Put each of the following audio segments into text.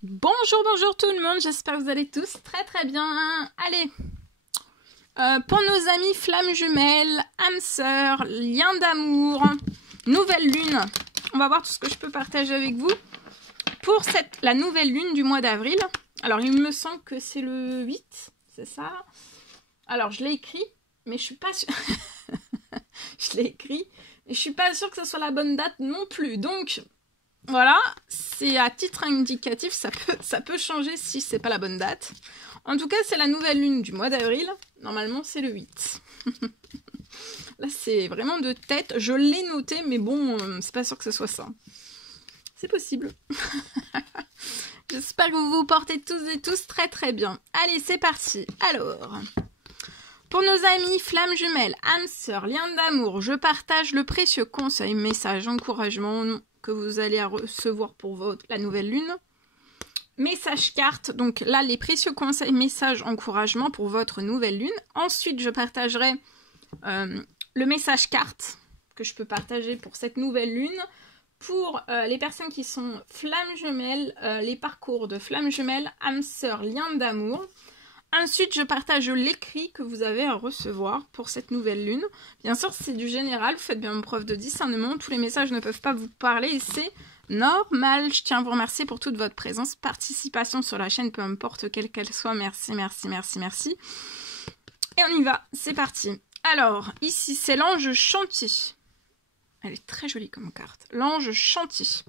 Bonjour, bonjour tout le monde, j'espère que vous allez tous très bien. Allez, pour nos amis flammes jumelles, âmes sœurs, liens d'amour, nouvelle lune, on va voir tout ce que je peux partager avec vous pour la nouvelle lune du mois d'avril. Alors, il me semble que c'est le 8, c'est ça? Alors, je l'ai écrit, mais je suis pas sûre. Je l'ai écrit, et je suis pas sûre que ce soit la bonne date non plus. Donc, voilà, c'est à titre indicatif, ça peut changer si c'est pas la bonne date. En tout cas, c'est la nouvelle lune du mois d'avril. Normalement, c'est le 8. Là, c'est vraiment de tête. Je l'ai noté, mais bon, c'est pas sûr que ce soit ça. C'est possible. J'espère que vous vous portez tous et tous très bien. Allez, c'est parti. Alors, pour nos amis flammes jumelles, âmes sœurs, liens d'amour, je partage le précieux conseil, message, encouragement que vous allez recevoir pour la nouvelle lune. Message carte, donc là les précieux conseils, message, encouragement pour votre nouvelle lune. Ensuite je partagerai le message carte que je peux partager pour cette nouvelle lune. Pour les personnes qui sont flammes jumelles, les parcours de flammes jumelles, âmes sœurs, liens d'amour. Ensuite, je partage l'écrit que vous avez à recevoir pour cette nouvelle lune. Bien sûr, c'est du général, vous faites bien preuve de discernement. Tous les messages ne peuvent pas vous parler et c'est normal. Je tiens à vous remercier pour toute votre présence, participation sur la chaîne, peu importe quelle qu'elle soit. Merci. Et on y va, c'est parti. Alors, ici, c'est l'ange Chanty. Elle est très jolie comme carte. L'ange Chanty.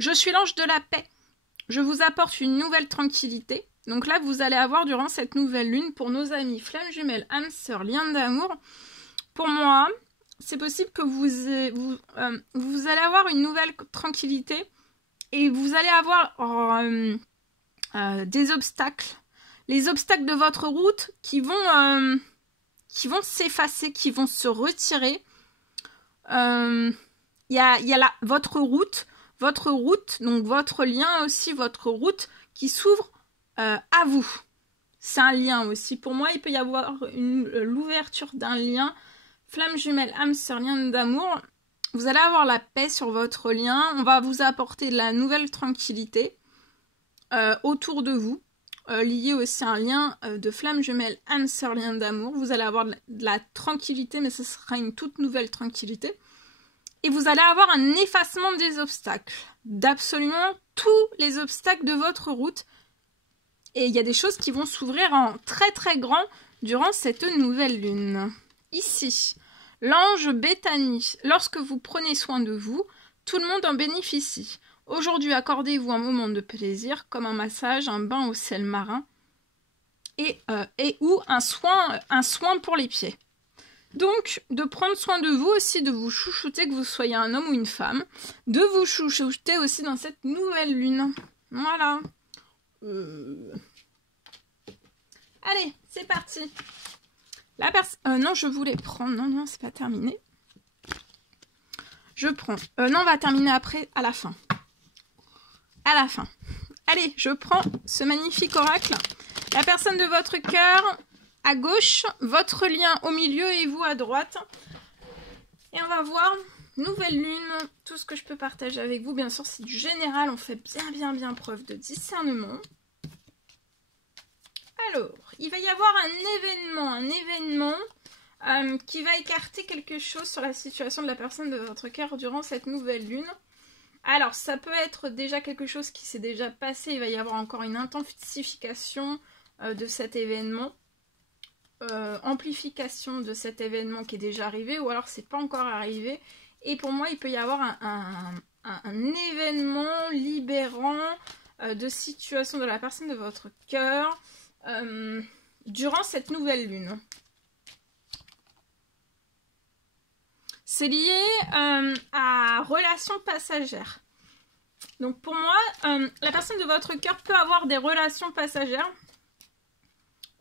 Je suis l'ange de la paix. Je vous apporte une nouvelle tranquillité. Donc là, vous allez avoir durant cette nouvelle lune, pour nos amis flammes jumelles, âmes sœurs, liens d'amour, pour moi, c'est possible que vous allez avoir une nouvelle tranquillité et vous allez avoir des obstacles. Les obstacles de votre route qui vont s'effacer, qui vont se retirer. Il y a votre route, donc votre lien aussi, votre route qui s'ouvre à vous. C'est un lien aussi. Pour moi, il peut y avoir l'ouverture d'un lien. Flamme jumelle, âme sœur, lien d'amour. Vous allez avoir la paix sur votre lien. On va vous apporter de la nouvelle tranquillité autour de vous. Lié aussi à un lien de flamme jumelle, âme sœur, lien d'amour. Vous allez avoir de la tranquillité, mais ce sera une toute nouvelle tranquillité. Et vous allez avoir un effacement des obstacles. D'absolument tous les obstacles de votre route. Et il y a des choses qui vont s'ouvrir en très grand durant cette nouvelle lune. Ici, l'ange Béthanie. Lorsque vous prenez soin de vous, tout le monde en bénéficie. Aujourd'hui, accordez-vous un moment de plaisir, comme un massage, un bain au sel marin, ou un soin pour les pieds. Donc, de prendre soin de vous aussi, de vous chouchouter, que vous soyez un homme ou une femme, de vous chouchouter aussi dans cette nouvelle lune. Voilà. Allez, c'est parti. La personne... non, je voulais prendre... Non, c'est pas terminé. Je prends... non, on va terminer après, à la fin. Allez, je prends ce magnifique oracle. La personne de votre cœur à gauche, votre lien au milieu et vous à droite. Et on va voir... Nouvelle lune, tout ce que je peux partager avec vous. Bien sûr, c'est du général, on fait bien preuve de discernement. Alors, il va y avoir un événement qui va écarter quelque chose sur la situation de la personne de votre cœur durant cette nouvelle lune. Alors, ça peut être déjà quelque chose qui s'est déjà passé, il va y avoir encore une intensification de cet événement. Amplification de cet événement qui est déjà arrivé, ou alors c'est pas encore arrivé. Et pour moi, il peut y avoir un événement libérant de situation de la personne de votre cœur durant cette nouvelle lune. C'est lié à relations passagères. Donc pour moi, la personne de votre cœur peut avoir des relations passagères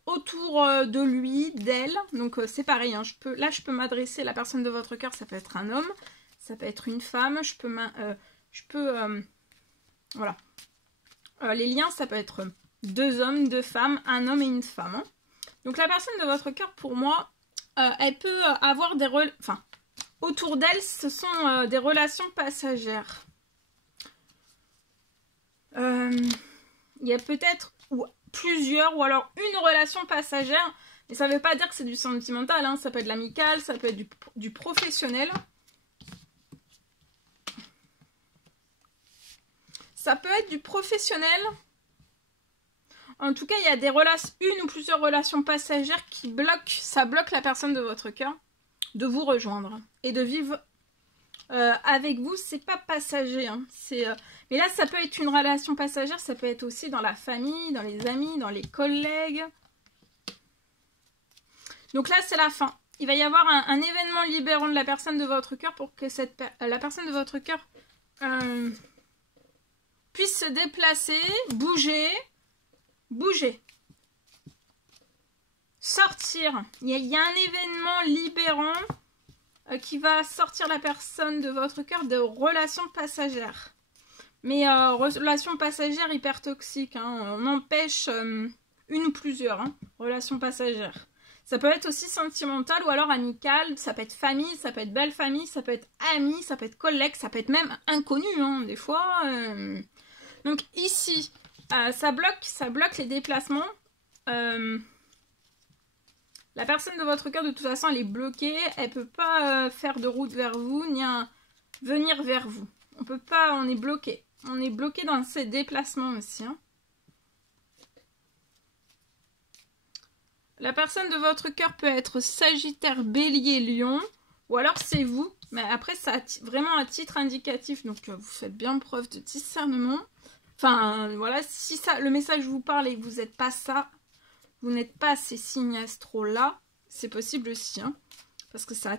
autour de lui, d'elle. Donc c'est pareil, hein, je peux m'adresser à la personne de votre cœur, ça peut être un homme, ça peut être une femme, voilà. Les liens, ça peut être 2 hommes, 2 femmes, un homme et une femme. Hein. Donc la personne de votre cœur, pour moi, elle peut avoir des autour d'elle, ce sont des relations passagères. Il y a peut-être ou plusieurs, ou alors une relation passagère. Mais ça ne veut pas dire que c'est du sentimental, hein. Ça peut être de l'amical, ça peut être du professionnel. Ça peut être du professionnel. En tout cas, il y a des relations, une ou plusieurs relations passagères qui bloquent, ça bloque la personne de votre cœur de vous rejoindre et de vivre avec vous. C'est pas passager, hein. Mais là, ça peut être une relation passagère, ça peut être aussi dans la famille, dans les amis, dans les collègues. Donc là, c'est la fin. Il va y avoir un événement libérant de la personne de votre cœur pour que la personne de votre cœur puisse se déplacer, bouger, sortir. Il y a un événement libérant qui va sortir la personne de votre cœur de relations passagères. Mais relations passagères hyper toxiques, hein. On empêche une ou plusieurs relations passagères. Ça peut être aussi sentimental ou alors amical, ça peut être famille, ça peut être belle famille, ça peut être ami, ça peut être collègue, ça peut être même inconnu, hein, des fois. Donc ici, ça bloque les déplacements. La personne de votre cœur, de toute façon, elle est bloquée. Elle ne peut pas faire de route vers vous, ni venir vers vous. On est bloqué. On est bloqué dans ces déplacements aussi, hein. La personne de votre cœur peut être Sagittaire, Bélier, Lion, ou alors c'est vous. Mais après, ça vraiment à titre indicatif, donc vous faites bien preuve de discernement. Enfin, voilà, si le message vous parle et que vous n'êtes pas ça, vous n'êtes pas ces signes astro là, c'est possible aussi, hein, parce que ça,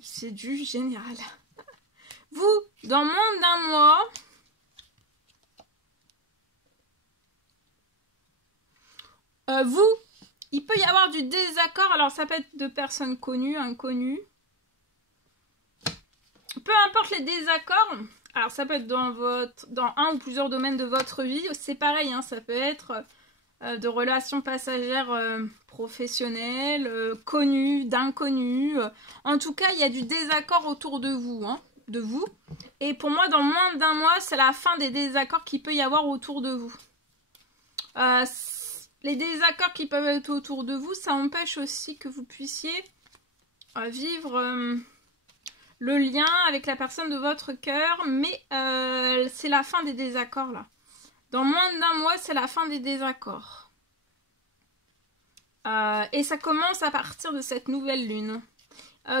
c'est du général. Vous, dans moins d'un mois, il peut y avoir du désaccord. Alors ça peut être de personnes connues, inconnues. Peu importe les désaccords. Alors ça peut être dans un ou plusieurs domaines de votre vie. C'est pareil, hein, ça peut être de relations passagères professionnelles, connues, d'inconnues. En tout cas, il y a du désaccord autour de vous, hein, Et pour moi, dans moins d'un mois, c'est la fin des désaccords qu'il peut y avoir autour de vous. Les désaccords qui peuvent être autour de vous, ça empêche aussi que vous puissiez vivre le lien avec la personne de votre cœur, mais c'est la fin des désaccords là. Dans moins d'un mois, c'est la fin des désaccords. Et ça commence à partir de cette nouvelle lune.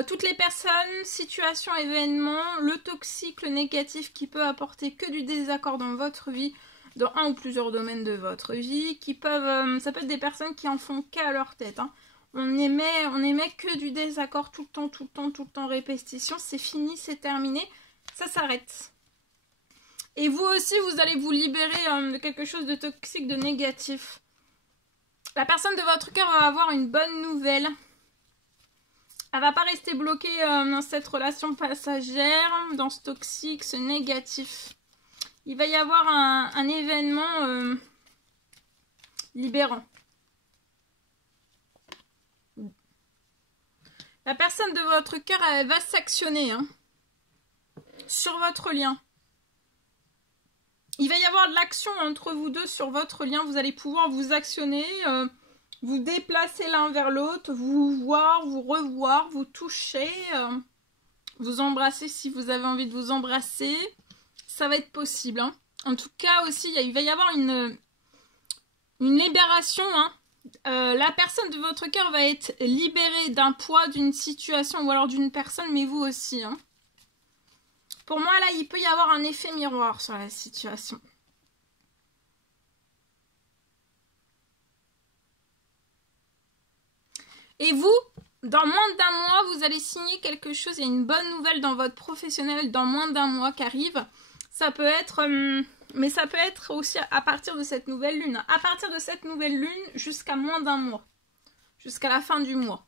Toutes les personnes, situations, événements, le toxique, le négatif qui peut apporter que du désaccord dans votre vie, dans un ou plusieurs domaines de votre vie, qui peuvent, ça peut être des personnes qui en font qu'à leur tête, hein. On émet que du désaccord tout le temps, répétition, c'est fini, c'est terminé, ça s'arrête. Et vous aussi, vous allez vous libérer de quelque chose de toxique, de négatif. La personne de votre cœur va avoir une bonne nouvelle. Elle va pas rester bloquée dans cette relation passagère, dans ce toxique, ce négatif. Il va y avoir un événement libérant. La personne de votre cœur, elle va s'actionner, hein, sur votre lien. Il va y avoir de l'action entre vous deux sur votre lien. Vous allez pouvoir vous actionner, vous déplacer l'un vers l'autre, vous voir, vous revoir, vous toucher, vous embrasser si vous avez envie de vous embrasser. Ça va être possible, hein. En tout cas aussi, il va y avoir une libération, hein. La personne de votre cœur va être libérée d'un poids, d'une situation ou alors d'une personne, mais vous aussi, hein. Pour moi, là, il peut y avoir un effet miroir sur la situation. Et vous, dans moins d'un mois, vous allez signer quelque chose. Il y a une bonne nouvelle dans votre professionnel dans moins d'un mois qui arrive. Ça peut être... mais ça peut être aussi à partir de cette nouvelle lune. À partir de cette nouvelle lune jusqu'à moins d'un mois. Jusqu'à la fin du mois.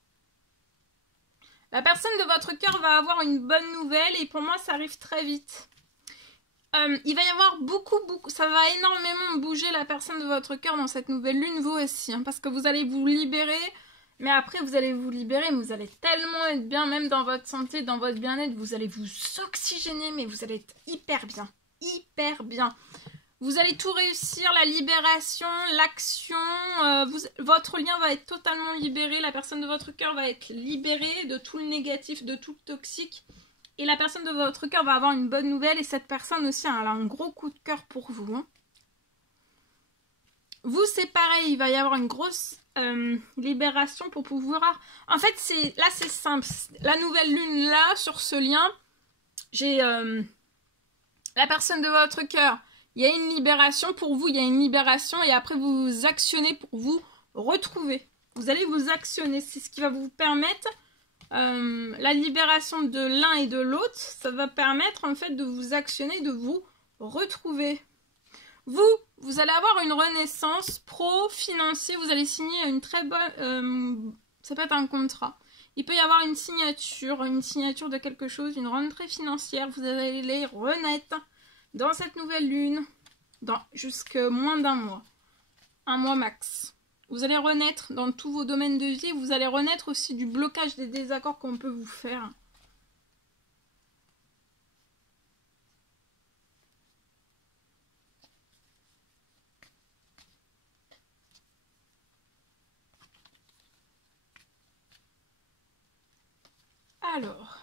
La personne de votre cœur va avoir une bonne nouvelle et pour moi ça arrive très vite. Il va y avoir beaucoup, ça va énormément bouger la personne de votre cœur dans cette nouvelle lune, vous aussi. Hein, parce que vous allez vous libérer, mais après vous allez vous libérer, mais vous allez tellement être bien, même dans votre santé, dans votre bien-être, vous allez vous oxygéner, mais vous allez être hyper bien. Hyper bien. Vous allez tout réussir, la libération, l'action, votre lien va être totalement libéré, la personne de votre cœur va être libérée de tout le négatif, de tout le toxique. Et la personne de votre cœur va avoir une bonne nouvelle et cette personne aussi, elle a un gros coup de cœur pour vous. Hein. Vous, c'est pareil, il va y avoir une grosse libération pour pouvoir... En fait, là, c'est simple. La nouvelle lune, là, sur ce lien, j'ai la personne de votre cœur. Il y a une libération pour vous, il y a une libération et après, vous actionnez pour vous retrouver. Vous allez vous actionner. C'est ce qui va vous permettre... la libération de l'un et de l'autre, ça va permettre, en fait, de vous actionner, de vous retrouver. Vous allez avoir une renaissance pro-financier, vous allez signer une très bonne... ça peut être un contrat. Il peut y avoir une signature de quelque chose, une rentrée financière. Vous allez renaître dans cette nouvelle lune, jusque moins d'un mois. Un mois max. Vous allez renaître dans tous vos domaines de vie. Vous allez renaître aussi du blocage des désaccords qu'on peut vous faire. Alors,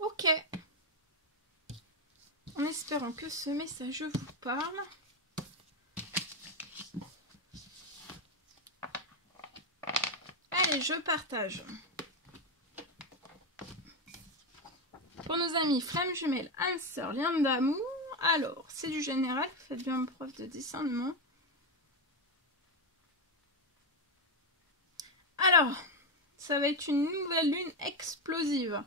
ok. En espérant que ce message vous parle. Allez, je partage. Pour nos amis, flamme jumelle, âme sœur, lien d'amour. Alors, c'est du général, faites bien preuve de discernement. Alors, ça va être une nouvelle lune explosive.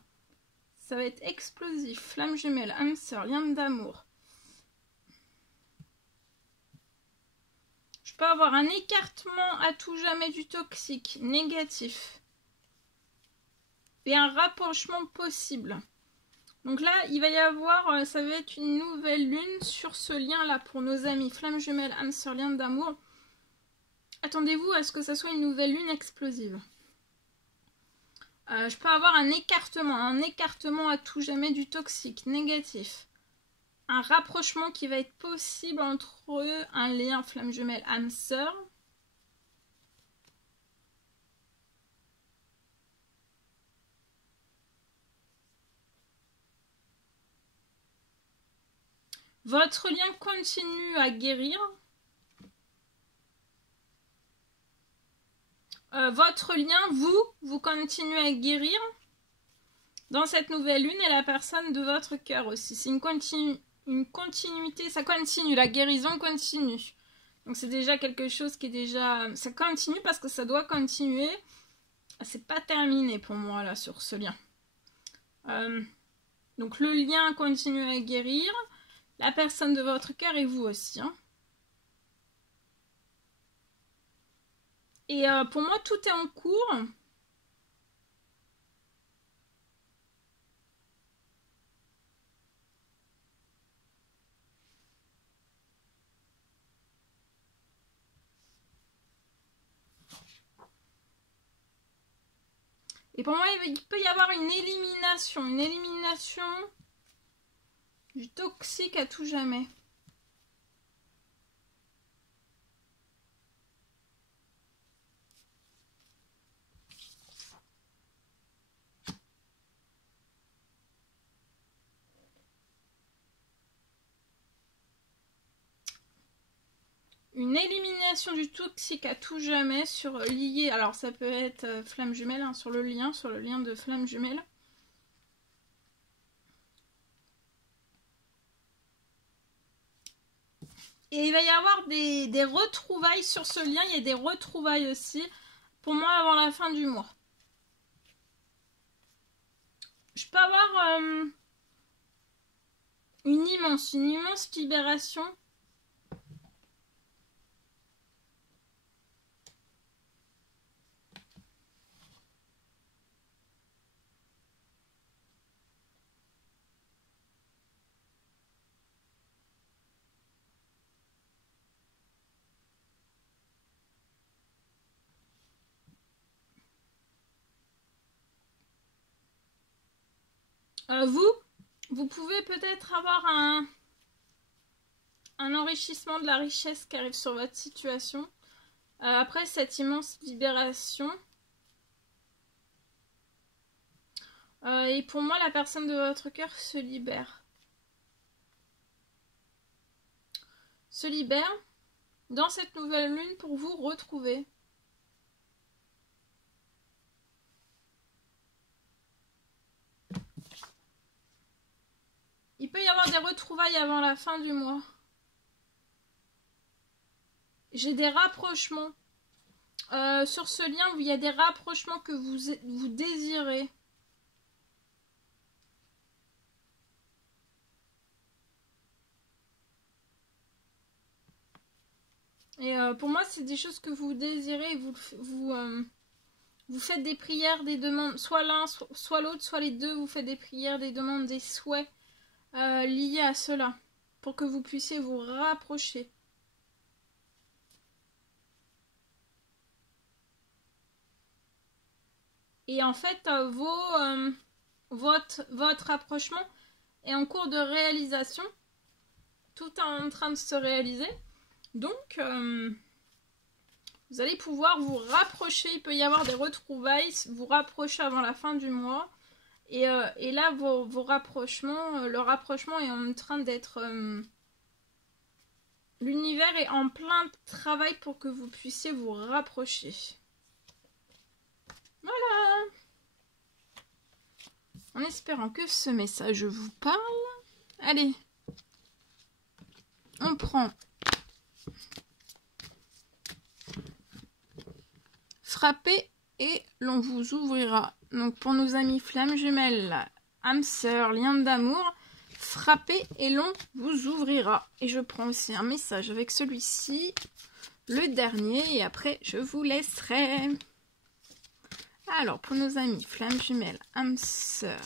Ça va être explosif. Flamme jumelle, âme sœur, lien d'amour. Je peux avoir un écartement à tout jamais du toxique, négatif. Et un rapprochement possible. Donc là, il va y avoir, ça va être une nouvelle lune sur ce lien-là pour nos amis. Flamme jumelle, âme sœur, lien d'amour. Attendez-vous à ce que ça soit une nouvelle lune explosive. Je peux avoir un écartement à tout jamais du toxique, négatif. Un rapprochement qui va être possible entre eux, un lien flamme jumelle, âme sœur. Votre lien continue à guérir. Votre lien, vous continuez à guérir dans cette nouvelle lune et la personne de votre cœur aussi. C'est une continuité, ça continue, la guérison continue. Donc c'est déjà quelque chose qui est déjà... Ça continue parce que ça doit continuer. C'est pas terminé pour moi là sur ce lien. Donc le lien continue à guérir. La personne de votre cœur et vous aussi. Hein. Et pour moi, tout est en cours. Et pour moi, il peut y avoir une élimination du toxique à tout jamais. Une élimination du toxique à tout jamais sur lié. Alors ça peut être flamme jumelle hein, sur le lien de flamme jumelle. Et il va y avoir des retrouvailles sur ce lien. Il y a des retrouvailles aussi pour moi avant la fin du mois. Je peux avoir une immense libération. Vous pouvez peut-être avoir un enrichissement de la richesse qui arrive sur votre situation. Après cette immense libération. Et pour moi, la personne de votre cœur se libère. Se libère dans cette nouvelle lune pour vous retrouver. Il peut y avoir des retrouvailles avant la fin du mois. J'ai des rapprochements. Sur ce lien, il y a des rapprochements que vous désirez. Et pour moi, c'est des choses que vous désirez. Vous faites des prières, des demandes. Soit l'un, soit l'autre, soit les deux. Vous faites des prières, des demandes, des souhaits liés à cela. Pour que vous puissiez vous rapprocher. Et en fait, votre rapprochement est en cours de réalisation. Tout est en train de se réaliser. Donc, vous allez pouvoir vous rapprocher. Il peut y avoir des retrouvailles, vous rapprocher avant la fin du mois. Et là, vos rapprochements, le rapprochement est en train d'être... l'univers est en plein travail pour que vous puissiez vous rapprocher. Voilà. En espérant que ce message vous parle. Allez. On prend... Frappez et l'on vous ouvrira. Donc pour nos amis flammes jumelles, âme sœur, lien d'amour, frappez et l'on vous ouvrira. Et je prends aussi un message avec celui-ci, le dernier, et après je vous laisserai. Alors pour nos amis flammes jumelles, âme sœur,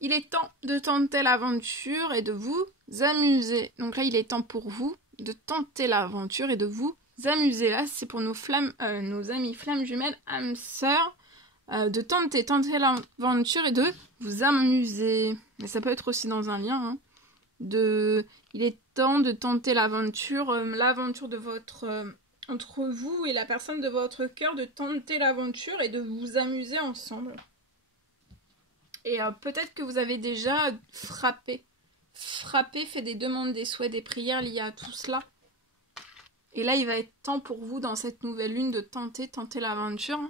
il est temps de tenter l'aventure et de vous amuser. Donc là il est temps pour vous de tenter l'aventure et de vous amuser. Là c'est pour nos amis flammes jumelles, âmes sœurs, de tenter l'aventure et de vous amuser. Mais ça peut être aussi dans un lien. Hein. Il est temps de tenter l'aventure de votre entre vous et la personne de votre cœur, de tenter l'aventure et de vous amuser ensemble. Et peut-être que vous avez déjà frappé, fait des demandes, des souhaits, des prières liées à tout cela. Et là, il va être temps pour vous, dans cette nouvelle lune, de tenter l'aventure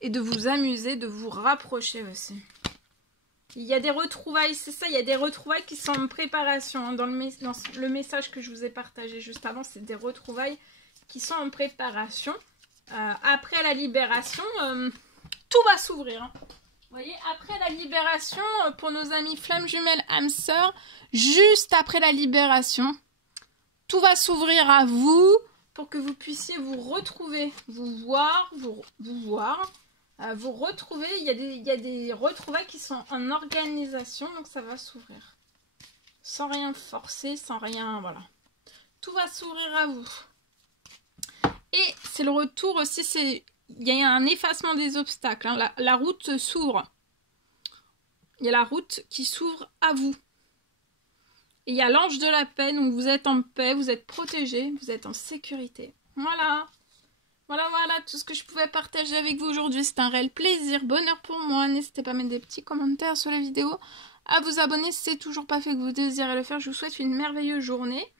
et de vous amuser, de vous rapprocher aussi. Il y a des retrouvailles, c'est ça, il y a des retrouvailles qui sont en préparation. Hein, dans le message que je vous ai partagé juste avant, c'est des retrouvailles qui sont en préparation. Après la libération, tout va s'ouvrir. Hein. Vous voyez, après la libération, pour nos amis flammes jumelles, âmes sœurs, juste après la libération, tout va s'ouvrir à vous pour que vous puissiez vous retrouver, vous retrouver. Il y a des retrouvailles qui sont en organisation, donc ça va s'ouvrir. Sans rien forcer, sans rien, voilà. Tout va s'ouvrir à vous. Et c'est le retour aussi, il y a un effacement des obstacles. Hein. La route s'ouvre. Il y a la route qui s'ouvre à vous. Et il y a l'ange de la paix, donc vous êtes en paix, vous êtes protégés, vous êtes en sécurité. Voilà. Voilà, tout ce que je pouvais partager avec vous aujourd'hui. C'est un réel plaisir, bonheur pour moi. N'hésitez pas à mettre des petits commentaires sur la vidéo, à vous abonner si c'est toujours pas fait que vous désirez le faire. Je vous souhaite une merveilleuse journée,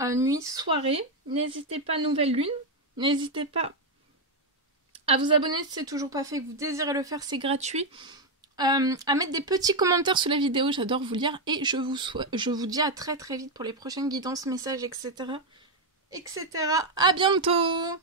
nuit, soirée. N'hésitez pas, nouvelle lune. N'hésitez pas à vous abonner si c'est toujours pas fait que vous désirez le faire, c'est gratuit. À mettre des petits commentaires sur la vidéo, j'adore vous lire. Et je vous dis à très très vite pour les prochaines guidances, messages, etc. etc. À bientôt!